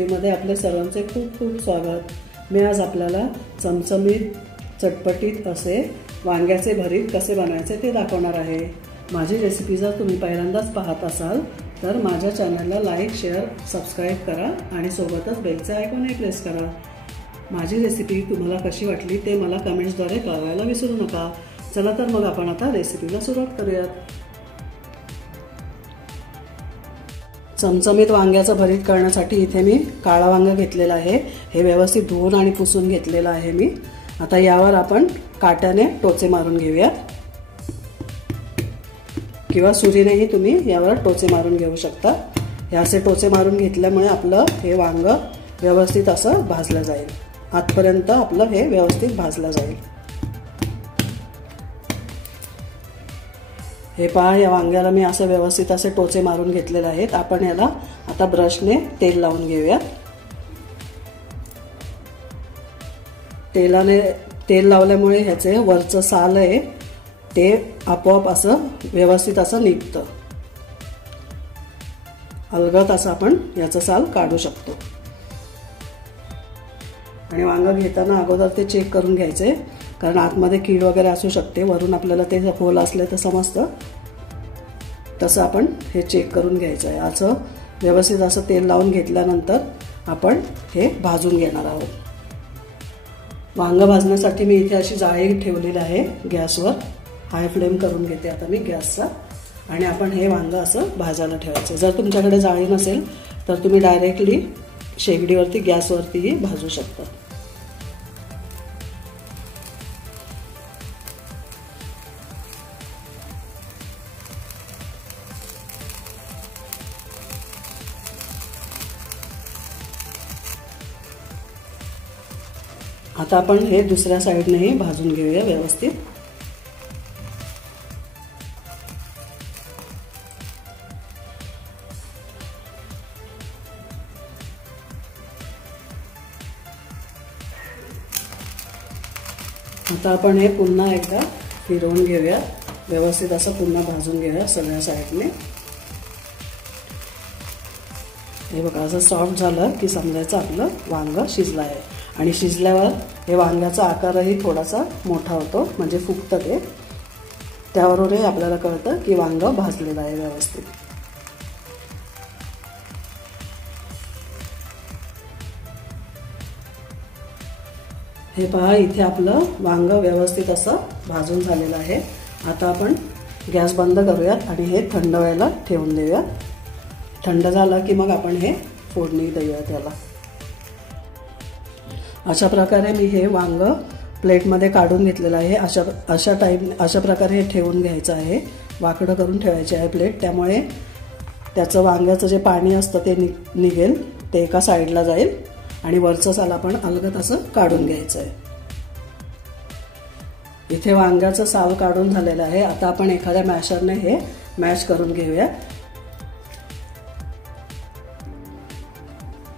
रेसिपीमध्ये आपले सर्वांचे खूप खूप स्वागत। मी आज आपल्याला चमचमीत चटपटीत असे वांग्याचे भरीत कसे बनायचे ते दाखवणार आहे। माझी रेसिपी जर तुम्ही पहिल्यांदाच पाहत असाल तर माझ्या चॅनलला लाईक, शेअर, सबस्क्राइब करा आणि सोबतच बेलचे आयकॉनही प्रेस करा। माझी रेसिपी तुम्हाला कशी वाटली ते मला कमेंट्सद्वारे कळवायला विसरू नका। चला तर मग आपण आता रेसिपीला सुरुवात करूयात। चमचमीत वांग्याचं भरीत करण्यासाठी इथे मी काळा वांगा घेतलेला आहे। हे व्यवस्थित धुवून आणि पुसून घेतलेलं आहे मी। आता यावर आपण काट्याने टोचे मारून घेऊयात किंवा सुरीनेही तुम्ही यावर टोचे मारून घेऊ शकता। हे असे टोचे मारून घेतल्यामुळे आपलं हे वांग व्यवस्थित असं भाजलं जाईल। आतपर्यंत आपलं हे व्यवस्थित भाजलं जाईल। हे पहा, या वांग्याला मी असं व्यवस्थित असे टोचे मारून घेतलेले आहेत। आपण याला आता ब्रशने तेल लावून घेऊया। तेल लावल्यामुळे ह्याचे वरचं साल आहे ते आपोआप असं व्यवस्थित असं निघतं। अलगद असं आपण याचं साल काढू शकतो। आणि वांग घेताना अगोदर ते चेक करून घ्यायचे, कारण आतमध्ये कीड वगैरे असू शकते। वरून आपल्याला ते होल असले तर समजतं, तसं आपण हे चेक करून घ्यायचं आहे। असं व्यवस्थित असं तेल लावून घेतल्यानंतर आपण हे भाजून घेणार आहोत। वांग भाजण्यासाठी मी इथे अशी जाळी ठेवलेली आहे गॅसवर। हाय फ्लेम करून घेते आता मी गॅसचा आणि आपण हे वांग असं भाजायला ठेवायचं। जर तुमच्याकडे जाळी नसेल तर तुम्ही डायरेक्टली शेगडीवरती गॅसवरतीही भाजू शकता। आता आपण हे दुसऱ्या साइडनेही भाजून घेऊया व्यवस्थित। आता आपण हे पुन्हा एकदा फिरवून घेऊया, व्यवस्थित असं पुन्हा भाजून घेऊया सगळ्या साइडने। हे बघा, असं सॉफ्ट झालं की समजायचं आपलं वांग शिजलं आहे। आणि शिजल्यावर हे वांग्याचा आकारही थोडासा मोठा होतो, म्हणजे फुगतं ते। त्यावरूनही आपल्याला कळतं की वांग भाजलेलं आहे व्यवस्थित। हे पहा, इथे आपलं वांग व्यवस्थित असं भाजून झालेलं आहे। आता आपण गॅस बंद करूयात आणि हे थंड व्हायला ठेवून देऊया। थंड झालं की मग आपण हे फोडणी देऊया त्याला। अशा प्रकारे मी हे वांग प्लेटमध्ये काढून घेतलेलं आहे। अशा प्रकारे हे ठेवून घ्यायचं आहे। वाकडं करून ठेवायचे आहे प्लेट, त्यामुळे त्याचं वांग्याचं जे पाणी असतं ते निघेल, ते एका साईडला जाईल आणि वरचं साल आपण अलगद असं काढून घ्यायचं आहे। इथे वांग्याचं साल काढून झालेलं आहे। आता आपण एखाद्या मॅशरने हे मॅश करून घेऊया।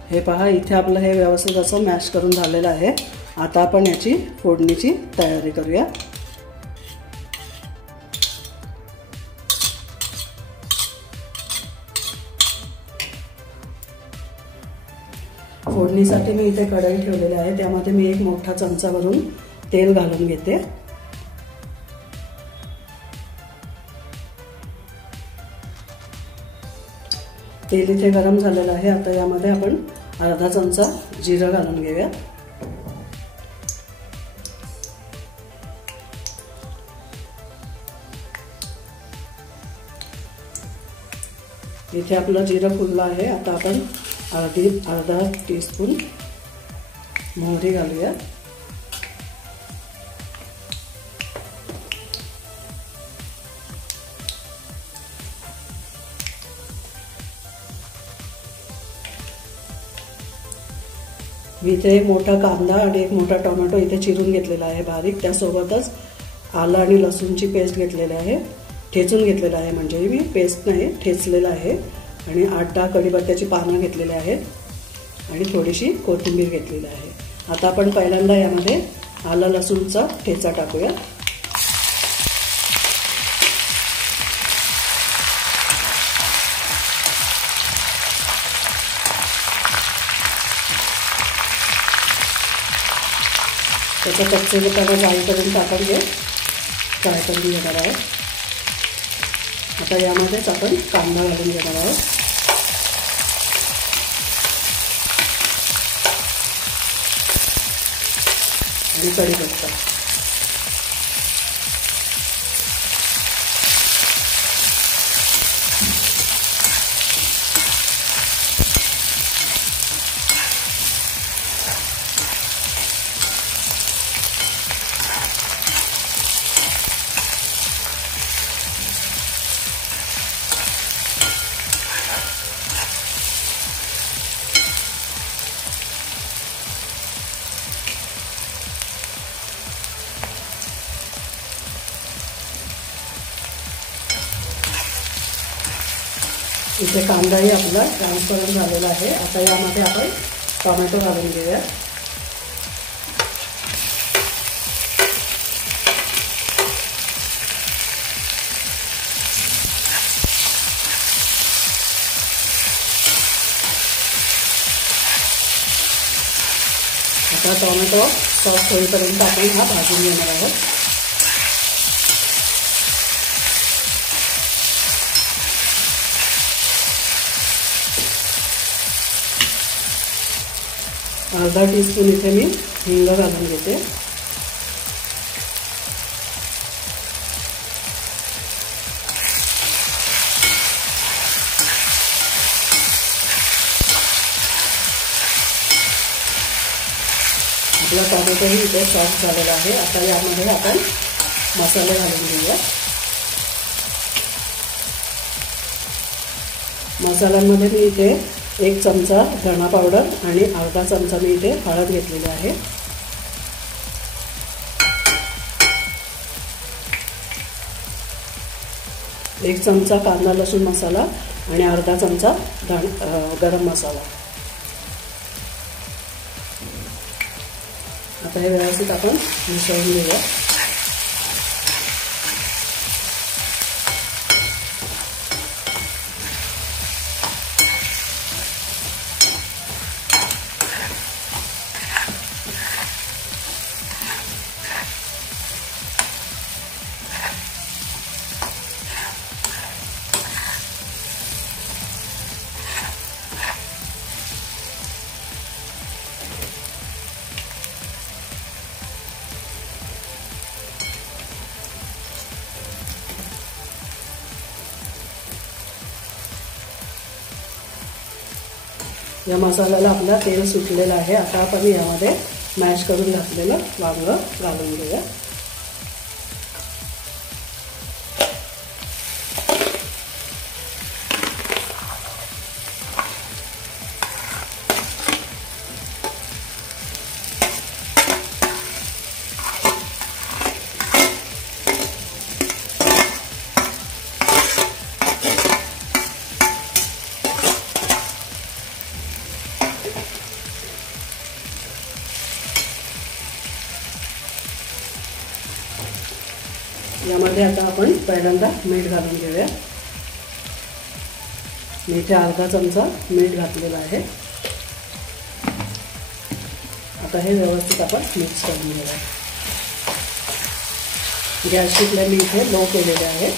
हे पहा, इथे आपलं हे व्यवस्थित असं मॅश करून झालेलं आहे। आता आपण याची फोडणीची तयारी करूया। फोडणीसाठी मी इथे कढई ठेवलेली आहे, त्यामध्ये मी एक मोठा चमचा भरून तेल घालून घेते। तेल इथे गरम झालेलं आहे। आता यामध्ये आपण अर्धा चमचा जिरं घालून घेऊया। इथे आपलं जिरं फुललं आहे। आता आपण अर्धा टीस्पून मोहरी घालूया। मी इथे एक मोठा कांदा आणि एक मोठा टोमॅटो इथे चिरून घेतलेला आहे बारीक। त्यासोबतच आलं आणि लसूणची पेस्ट घेतलेली आहे, ठेचून घेतलेलं आहे, म्हणजे मी पेस्ट नाही ठेचलेलं आहे। आणि 8-10 कढीपत्त्याची पानं घेतलेली आहेत आणि थोडीशी कोथिंबीर घेतलेली आहे। आता आपण पहिल्यांदा यामध्ये आलं लसूणचा ठेचा टाकूया। त्याचा कच्चेपणा जाईपर्यंत आपण हे फ्राय करून घेणार आहोत. आता यामध्येच आपण कांदा घालून घेणार आहोत. आणि कढीपत्ता. इथे कांदाही आपला ट्रान्सपरंट झालेला आहे. आता यामध्ये आपण टोमॅटो घालून घेऊया. आता टोमॅटो सॉफ्ट होईपर्यंत आपण हा भाजून घेणार आहोत. अर्धा टीस्पून इथे मी हिंग घालून घेते. आपला टोमॅटोही इथे सॉफ्ट झालेला आहे. आता यामध्ये आपण मसाले घालून घेऊया. मसाल्यांमध्ये मी इथे 1 चमचा धणा पावडर आणि अर्धा चमचा मी इथे हळद घेतलेली आहे. एक चमचा कांदा लसूण मसाला आणि अर्धा चमचा गरम मसाला. आता हे व्यवस्थित आपण मिसळून घेऊया. या मसाल्याला आपला तेल सुटलेलं आहे. आता आपण यामध्ये मॅश करून घातलेलं वांगं घालून घेऊया. यामध्ये आता आपण पहिल्यांदा मीठ घालून घेऊया. मी इथे अर्धा चमचा मीठ घातलेला आहे. आता हे व्यवस्थित आपण मिक्स करून घेऊया. गॅसची फ्लेम मी इथे लो केलेले आहे.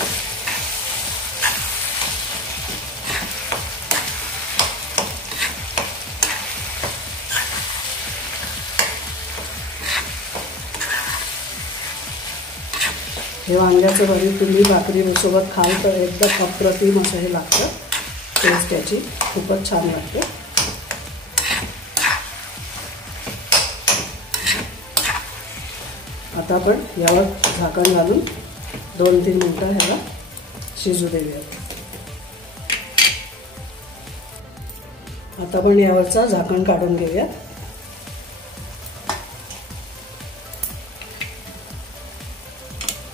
हे वांग्याचं भरीत तुम्ही भाकरीसोबत खाल तर एकदम अप्रतिम असं हे लागतं. टेस्ट त्याची खूपच छान लागते. आता आपण यावर झाकण घालून 2-3 मिनिटं ह्याला शिजू देऊया. आता आपण यावरचा झाकण काढून घेऊया.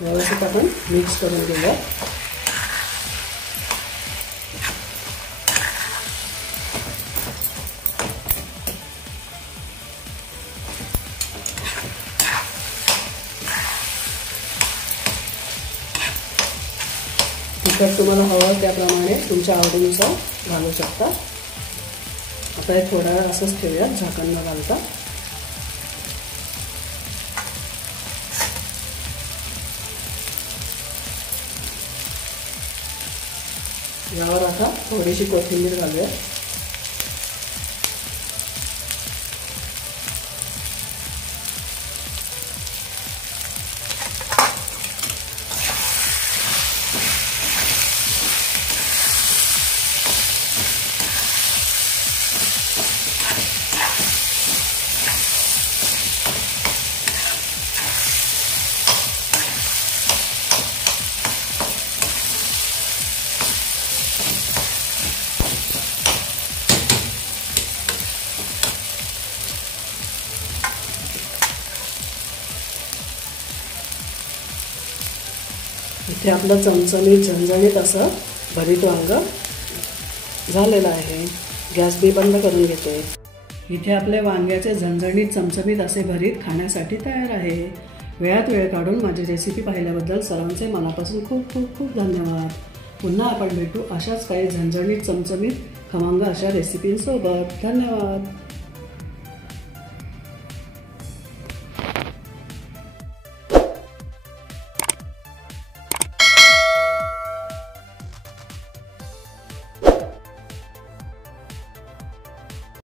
व्यवस्थित आपण मिक्स करून घेऊया. तिखट तुम्हाला हवं त्याप्रमाणे तुमच्या आवडीनुसार घालू शकता. आता हे थोडा वेळ असंच ठेवूया झाकण न घालता. यावर आता थोडीशी कोथिंबीर घालूया. इथे आपलं चमचमीत झणझणीत असं भरीत वांग झालेलं आहे. गॅस बी बंद करून घेते. इथे आपले वांग्याचे झणझणीत चमचमीत असे भरीत खाण्यासाठी तयार आहे. वेळात वेळ काढून माझी रेसिपी पाहिल्याबद्दल सर्वांचे मनापासून खूप खूप खूप धन्यवाद. पुन्हा आपण भेटू अशाच काही झणझणीत चमचमीत खमंग अशा रेसिपींसोबत. धन्यवाद.